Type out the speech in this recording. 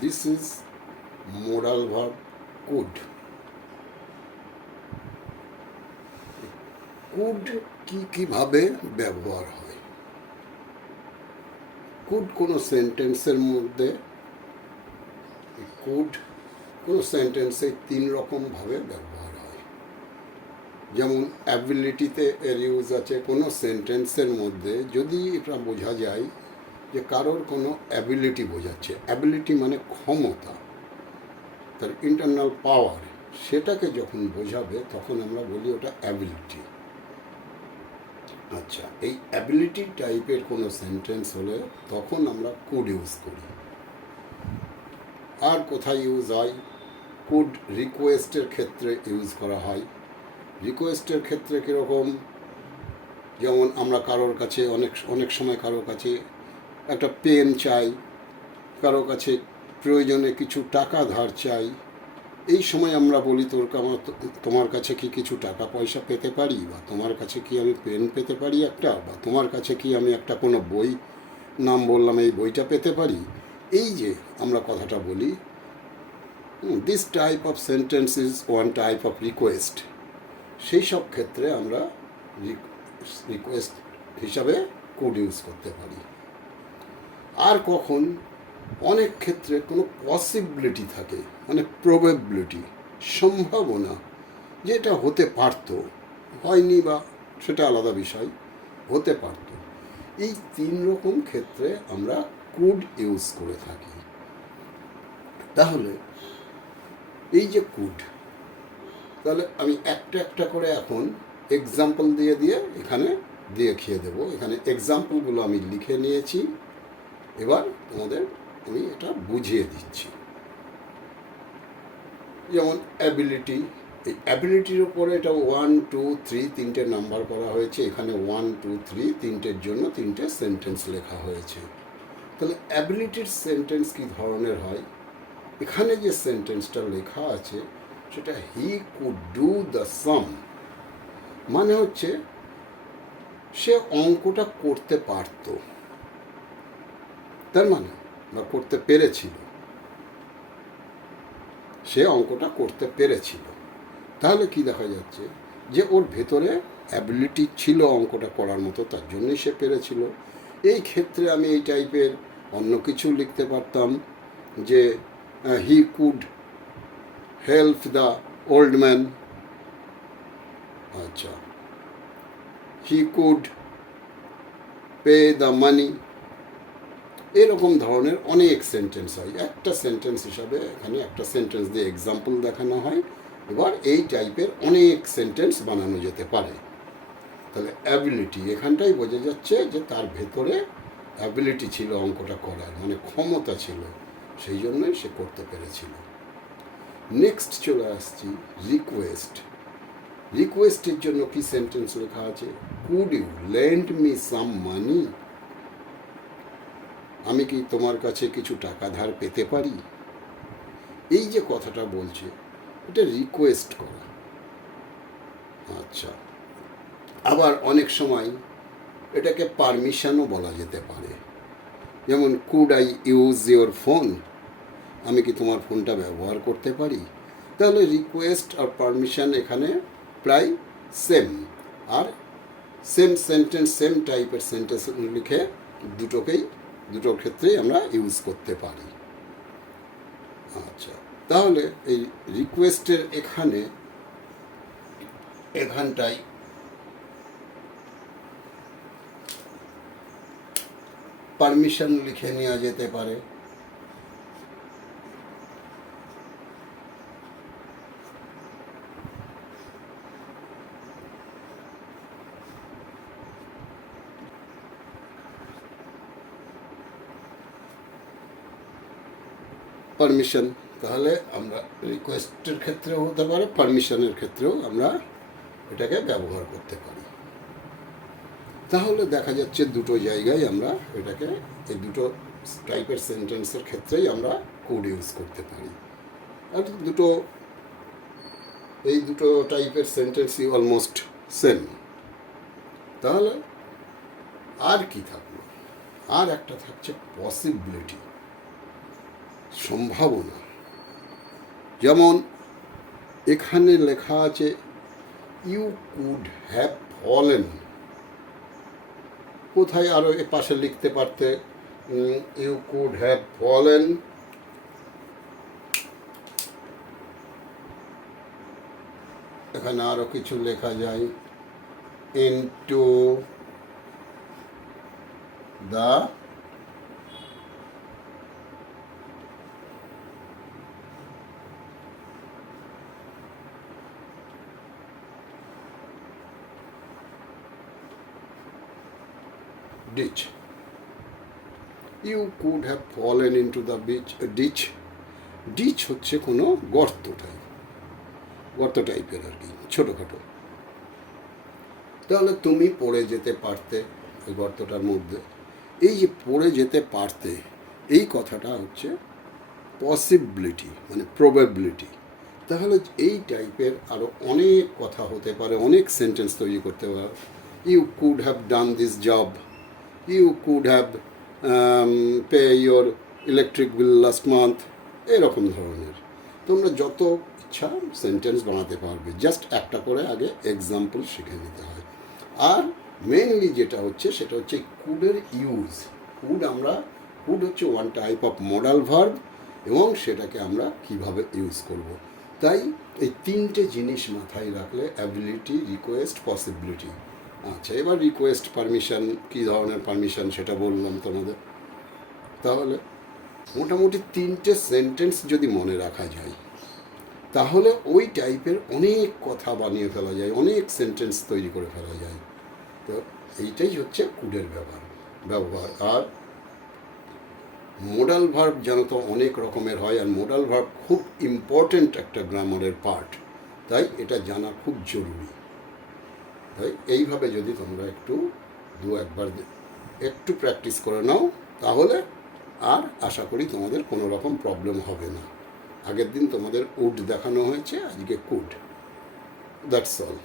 This is modal verb could. Could কীভাবে ব্যবহার হয়? কুড কোনো সেন্টেন্সের মধ্যে, কুড কোনো সেন্টেন্সে তিন রকমভাবে ব্যবহার হয়। যেমন অ্যাবিলিটিতে এর ইউজ আছে। কোনো সেন্টেন্সের মধ্যে যদি এটা বোঝা যায় যে কারোর কোনো অ্যাবিলিটি বোঝাচ্ছে, অ্যাবিলিটি মানে ক্ষমতা, তার ইন্টারনাল পাওয়ার, সেটাকে যখন বোঝাবে তখন আমরা বলি ওটা অ্যাবিলিটি। আচ্ছা, এই অ্যাবিলিটি টাইপের কোনো সেন্টেন্স হলে তখন আমরা কুড ইউজ করি। আর কোথায় ইউজ হয়? কুড রিকোয়েস্টের ক্ষেত্রে ইউজ করা হয়। রিকোয়েস্টের ক্ষেত্রে কীরকম? যেমন আমরা কারোর কাছে অনেক সময় কারোর কাছে একটা পেন চাই, কারোর কাছে প্রয়োজনে কিছু টাকা ধার চাই। এই সময় আমরা বলি তোমার কাছে কি কিছু টাকা পয়সা পেতে পারি, বা তোমার কাছে কি আমি পেন পেতে পারি একটা, বা তোমার কাছে কি আমি একটা কোনো বই নাম বললাম এই বইটা পেতে পারি। এই যে আমরা কথাটা বলি, this type of sentence is one type of request. সেই সব ক্ষেত্রে আমরা রিকোয়েস্ট হিসাবে কোড ইউজ করতে পারি। আর কখন অনেক ক্ষেত্রে কোনো পসিবিলিটি থাকে, মানে প্রবাবিলিটি, সম্ভাবনা, যে এটা হতে পারতো, হয়নি বা সেটা আলাদা বিষয়, হতে পারতো। এই তিন রকম ক্ষেত্রে আমরা কুড ইউজ করে থাকি। তাহলে এই যে কুড, তাহলে আমি একটা একটা করে এখন এক্সাম্পল দিয়ে এখানে দেখিয়ে দেবো। এখানে এক্সাম্পলগুলো আমি লিখে নিয়েছি, এবার তোমাদের আমি এটা বুঝিয়ে দিচ্ছি। যেমন অ্যাবিলিটি, এই অ্যাবিলিটির উপরে এটা 1, 2, 3 তিনটে নাম্বার করা হয়েছে। এখানে 1, 2, 3 তিনটের জন্য তিনটে সেন্টেন্স লেখা হয়েছে। তাহলে অ্যাবিলিটির সেন্টেন্স কী ধরনের হয়? এখানে যে সেন্টেন্সটা লেখা আছে সেটা হি কুড ডু দ্য সাম, মানে হচ্ছে সে অঙ্কটা করতে পারত, তার মানে বা করতে পেরেছিল, সে অঙ্কটা করতে পেরেছিল। তাহলে কি দেখা যাচ্ছে যে ওর ভেতরে অ্যাবিলিটি ছিল অঙ্কটা করার মতো, তার জন্যই সে পেরেছিল। এই ক্ষেত্রে আমি এই টাইপের অন্য কিছু লিখতে পারতাম, যে he could help the old man. আচ্ছা, he could pay the money. এরকম ধরনের অনেক সেন্টেন্স হয়। একটা সেন্টেন্স হিসাবে এখানে একটা সেন্টেন্স দিয়ে এক্সাম্পল দেখানো হয়। এবার এই টাইপের অনেক সেন্টেন্স বানানো যেতে পারে। তাহলে অ্যাবিলিটি, এখানটাই বোঝা যাচ্ছে যে তার ভেতরে অ্যাবিলিটি ছিল অঙ্কটা করার, মানে ক্ষমতা ছিল, সেই জন্যই সে করতে পেরেছিল। নেক্সট চলে আসছি রিকোয়েস্ট। রিকোয়েস্টের জন্য কি সেন্টেন্স লেখা আছে? Could you lend me some money, আমি কি তোমার কাছে কিছু টাকা ধার পেতে পারি। এই যে কথাটা বলছে এটা রিকোয়েস্ট করা। আচ্ছা, আবার অনেক সময় এটাকে পারমিশনও বলা যেতে পারে। যেমন could I use your phone, আমি কি তোমার ফোনটা ব্যবহার করতে পারি। তাহলে রিকোয়েস্ট আর পারমিশন এখানে প্রায় সেম, আর সেম সেন্টেন্স, সেম টাইপের সেন্টেন্স লিখে দুটোর ক্ষেত্রেই আমরা ইউজ করতে পারি। আচ্ছা, তাহলে এই রিকোয়েস্টের এখানটায় পারমিশন লিখে নেওয়া যেতে পারে। পারমিশন, তাহলে আমরা রিকোয়েস্টের ক্ষেত্রেও হতে পারে, পারমিশনের ক্ষেত্রেও আমরা এটাকে ব্যবহার করতে পারি। তাহলে দেখা যাচ্ছে দুটো জায়গায় আমরা এটাকে, এই দুটো টাইপের সেন্টেন্সের ক্ষেত্রেই আমরা কোড ইউজ করতে পারি। আর এই দুটো টাইপের সেন্টেন্সই অলমোস্ট সেম। তাহলে আর কি থাকলো? আর একটা থাকছে পসিবিলিটি, সম্ভাবনা। যেমন এখানে লেখা আছে ইউ কুড হ্যাভ ফলেন, কোথায় আরও এ পাশে লিখতে পারতে ইউ কুড হ্যাভ ফলেন, এখানে আরও কিছু লেখা যায় into the ditch. You could have fallen into the ditch. Ditch হচ্ছে কোনো গর্ত টাইপের আর কি, ছোটোখাটো। তাহলে তুমি পড়ে যেতে পারতে ওই গর্তটার মধ্যে। এই যে পড়ে যেতে পারতে, এই কথাটা হচ্ছে পসিবিলিটি, মানে প্রবাবিলিটি। তাহলে এই টাইপের আরও অনেক কথা হতে পারে, অনেক সেন্টেন্স তৈরি করতে পারে। You could have done this job, you could have pay your electric bill last month, এরকম ধরনের তোমরা যত ইচ্ছা সেন্টেন্স বানাতে পারবে। জাস্ট একটা করে আগে এক্সাম্পল শিখে নিতে হয়। আর মেনলি যেটা হচ্ছে সেটা হচ্ছে কুডের ইউজ। কুড হচ্ছে one type of modal verb, এবং সেটাকে আমরা কিভাবে ইউজ করব। তাই এই তিনটে জিনিস মাথায় রাখলে অ্যাবিলিটি, রিকোয়েস্ট, পসিবিলিটি। আচ্ছা, এবার রিকোয়েস্ট, পারমিশন, কী ধরনের পারমিশন সেটা বললাম তোমাদের। তাহলে মোটামুটি তিনটে সেন্টেন্স যদি মনে রাখা যায়, তাহলে ওই টাইপের অনেক কথা বানিয়ে ফেলা যায়, অনেক সেন্টেন্স তৈরি করে ফেলা যায়। তো এইটাই হচ্ছে কুডের ব্যবহার। আর মোডাল ভার্ব যেন তো অনেক রকমের হয়, আর মোডাল ভার্ব খুব ইম্পর্ট্যান্ট একটা গ্রামারের পার্ট, তাই এটা জানা খুব জরুরি। তাই এইভাবে যদি তোমরা একটু একবার একটু প্র্যাকটিস করে নাও, তাহলে আর আশা করি তোমাদের কোনো রকম প্রবলেম হবে না। আগের দিন তোমাদের উড দেখানো হয়েছে, আজকে কুড। That's all.